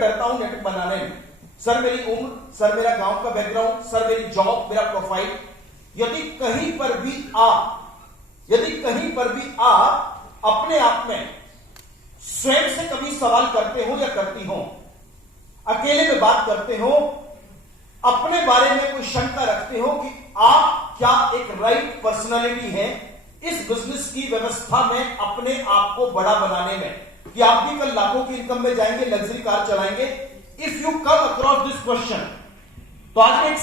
डरता हूं नेटवर्क बनाने में? सर मेरी उम्र, सर मेरा गांव का बैकग्राउंड, सर मेरी जॉब, मेरा प्रोफाइल। यदि कहीं पर भी आप अपने आप में स्वयं से कभी सवाल करते हो या करती हो, अकेले में बात करते हो, अपने बारे में कोई शंका रखते हो कि आप क्या एक राइट पर्सनालिटी है इस बिजनेस की व्यवस्था में अपने आप को बड़ा बनाने में, कि आप भी कल लाखों की इनकम में जाएंगे, लग्जरी कार चलाएंगे? If you come across this question, तो आज मैं उस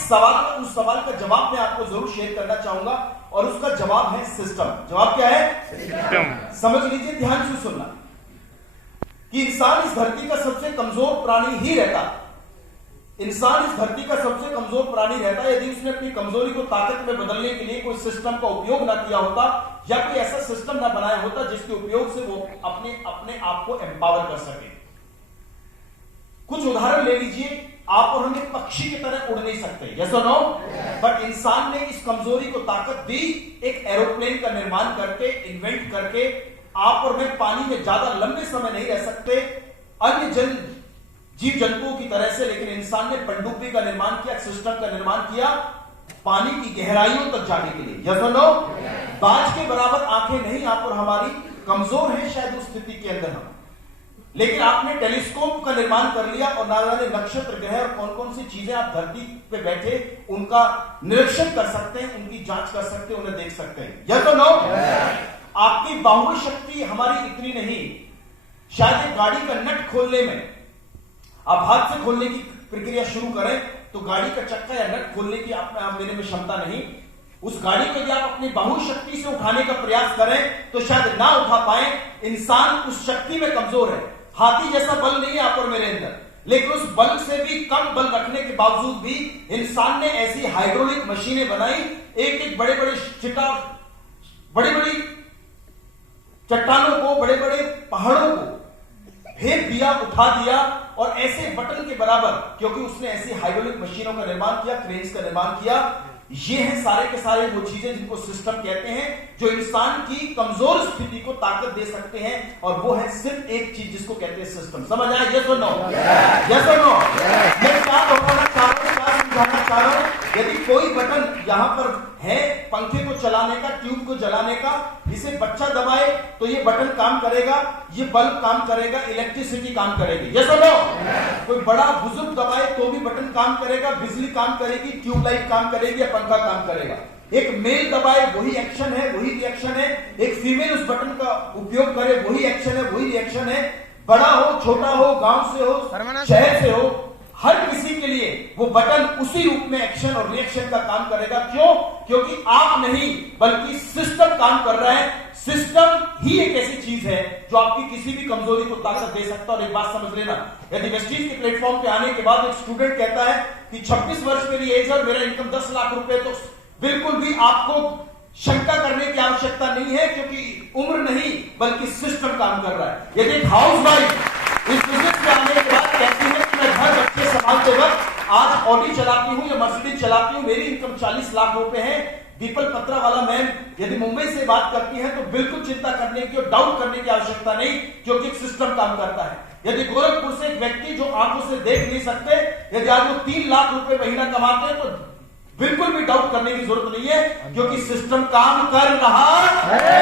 सवाल का जवाब मैं आपको जरूर शेयर करना चाहूंगा, और उसका जवाब है सिस्टम। जवाब क्या है? सिस्टम। समझ लीजिए, ध्यान से सुनना, कि इंसान इस धरती का सबसे कमजोर प्राणी ही रहता। इंसान इस धरती का सबसे कमजोर प्राणी रहता है यदि उसने अपनी कमजोरी को ताकत में बदलने के लिए कोई सिस्टम का उपयोग ना किया होता, या कोई ऐसा सिस्टम ना बनाया होता जिसके उपयोग से वो अपने आप को एम्पावर कर सके। कुछ उदाहरण ले लीजिए, आप और हम एक पक्षी की तरह उड़ नहीं सकते, यस और नो? बट इंसान ने इस कमजोरी को ताकत दी, एक एरोप्लेन का निर्माण करके, इन्वेंट करके। आप और मैं पानी में ज्यादा लंबे समय नहीं रह सकते अन्य जीव जंतुओं की तरह से, लेकिन इंसान ने पनडुब्बी का निर्माण किया, सिस्टम का निर्माण किया पानी की गहराइयों तक जाने के लिए, यस और नो? बाज के बराबर आंखें नहीं आप और हमारी, कमजोर है शायद उस स्थिति के अंदर हम, लेकिन आपने टेलीस्कोप का निर्माण कर लिया और ना जाने नक्षत्र, ग्रह और कौन कौन सी चीजें आप धरती पे बैठे उनका निरीक्षण कर सकते हैं, उनकी जांच कर सकते हैं, उन्हें देख सकते हैं, यस और नो? आपकी बाहुबल शक्ति हमारी इतनी नहीं, शायद एक गाड़ी का नट खोलने में आप हाथ से खोलने की प्रक्रिया शुरू करें तो गाड़ी का चक्का या नट खोलने की आप मेरे में क्षमता नहीं। उस गाड़ी को यदि आप अपनी बाहुबल शक्ति से उठाने का प्रयास करें तो शायद ना उठा पाए। इंसान उस शक्ति में कमजोर है, हाथी जैसा बल नहीं है आप और मेरे अंदर, लेकिन उस बल से भी कम बल रखने के बावजूद भी इंसान ने ऐसी हाइड्रोलिक मशीनें बनाई, एक बड़े बड़ी चट्टानों को, बड़े बड़े पहाड़ों को फेंक दिया, उठा दिया, और ऐसे बटन के बराबर, क्योंकि उसने ऐसी हाइड्रोलिक मशीनों का निर्माण किया, क्रेन्स का निर्माण किया। ये हैं सारे के सारे वो चीजें जिनको सिस्टम कहते हैं, जो इंसान की कमजोर स्थिति को ताकत दे सकते हैं, और वो है सिर्फ एक चीज जिसको कहते हैं सिस्टम। समझ आया? यस और नो? यस और नो? मैं क्या बताना चाह रहा हूं, क्या समझाना चाह रहा हूं? यदि कोई बटन यहां पर है पंखे को चलाने का, ट्यूब को जलाने का, इसे बच्चा दबाए तो ये बटन काम करेगा, ये बल्ब काम करेगा, इलेक्ट्रिसिटी काम करेगी, यस और नो? कोई बड़ा बुजुर्ग दबाए तो भी बटन काम करेगा, बिजली काम करेगी, ट्यूबलाइट काम करेगी, या पंखा काम करेगा। एक मेल दबाए वही एक्शन है, वही रिएक्शन है, एक फीमेल उस बटन का उपयोग करे वही एक्शन है, वही रिएक्शन है। बड़ा हो, छोटा हो, गांव से हो, शहर से हो, हर किसी के लिए वो बटन उसी रूप में एक्शन और रिएक्शन का काम करेगा। क्यों? क्योंकि आप नहीं बल्कि सिस्टम काम कर रहा है। सिस्टम ही एक ऐसी चीज है जो आपकी किसी भी कमजोरी को ताकत दे सकता है। और एक बात समझ लेना, यदि वेस्टीज के प्लेटफॉर्म पे आने के बाद एक स्टूडेंट कहता है कि 26 वर्ष मेरी एज और मेरा इनकम 10 लाख रुपए, तो बिल्कुल भी आपको शंका करने की आवश्यकता नहीं है, क्योंकि उम्र नहीं बल्कि सिस्टम काम कर रहा है। यदि एक हाउस वाइफ इस बिजनेस में आने के बाद कहती है कि मैं घर बच्चे संभालते वक्त आज ऑडी चलाती हूं या मर्सिडीज चलाती हूं, मेरी इनकम 40 लाख रुपए है, दीपल पत्रा वाला मैम यदि मुंबई से बात करती है तो बिल्कुल चिंता करने की और डाउट करने की आवश्यकता नहीं, क्योंकि एक सिस्टम काम करता है। यदि गोरखपुर से एक व्यक्ति जो आंखों से देख नहीं सकते, यदि आज वो 3 लाख रुपए महीना कमाते हैं, तो बिल्कुल भी डाउट करने की जरूरत नहीं है, क्योंकि सिस्टम काम कर रहा है।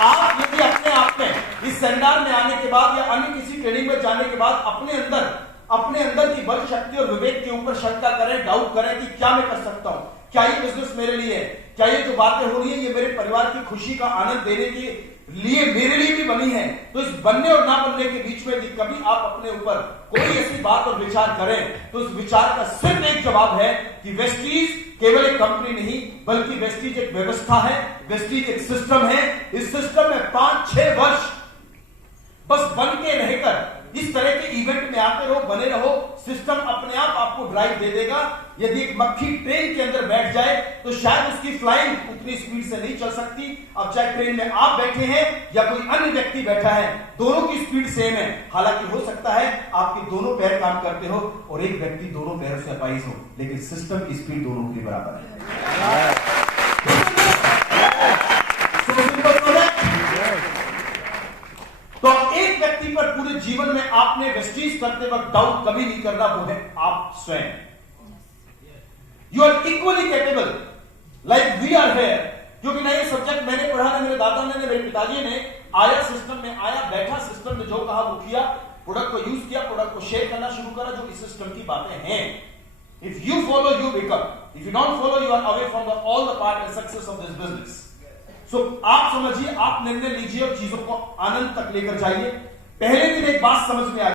आप यदि अपने आप में इस सेमिनार में आने के बाद या अन्य किसी ट्रेनिंग में जाने के बाद अपने अंदर की बल शक्ति और विवेक के ऊपर शंका करें, डाउट करें कि क्या मैं कर सकता हूं, क्या ये बिजनेस मेरे लिए है, क्या ये जो बातें हो रही है ये मेरे परिवार की खुशी का आनंद देने के लिए मेरे लिए भी बनी है, तो इस बनने और ना बनने के बीच में कभी आप अपने ऊपर कोई ऐसी बात और विचार करें तो उस विचार का सिर्फ एक जवाब है कि वेस्टीज केवल एक कंपनी नहीं बल्कि वेस्टीज एक व्यवस्था है, वेस्टीज एक सिस्टम है। इस सिस्टम में 5-6 वर्ष बस बन के रहकर इस तरह के इवेंट में आते रहो, बने रहो, सिस्टम अपने आप आपको ड्राइव दे देगा। यदि एक मक्खी ट्रेन के अंदर बैठ जाए तो शायद उसकी फ्लाइंग उतनी स्पीड से नहीं चल सकती। अब चाहे ट्रेन में आप बैठे हैं या कोई अन्य व्यक्ति बैठा है, दोनों की स्पीड सेम है। हालांकि हो सकता है आपके दोनों पैर काम करते हो और एक व्यक्ति दोनों पैरों से अपाहिज हो, लेकिन सिस्टम की स्पीड दोनों के बराबर है। तो एक व्यक्ति पर पूरे जीवन में आपने वेस्टीज करते वक्त डाउट कभी नहीं करना, वो है आप स्वयं। You are equally capable, like we are here. क्योंकि ना ये सब्जेक्ट मैंने पढ़ा, ना मेरे दादा ने, मेरे पिताजी ने, आया सिस्टम में, आया बैठा सिस्टम में, जो कहा वो किया, प्रोडक्ट को यूज किया, प्रोडक्ट को शेयर करना शुरू करा, जो इस सिस्टम की बातें हैं। If you follow you become, if you don't follow you are away from all the part and success of this business. So आप समझिए, आप निर्णय लीजिए और चीजों को आनंद तक लेकर जाइए। पहले दिन एक बात समझ में आ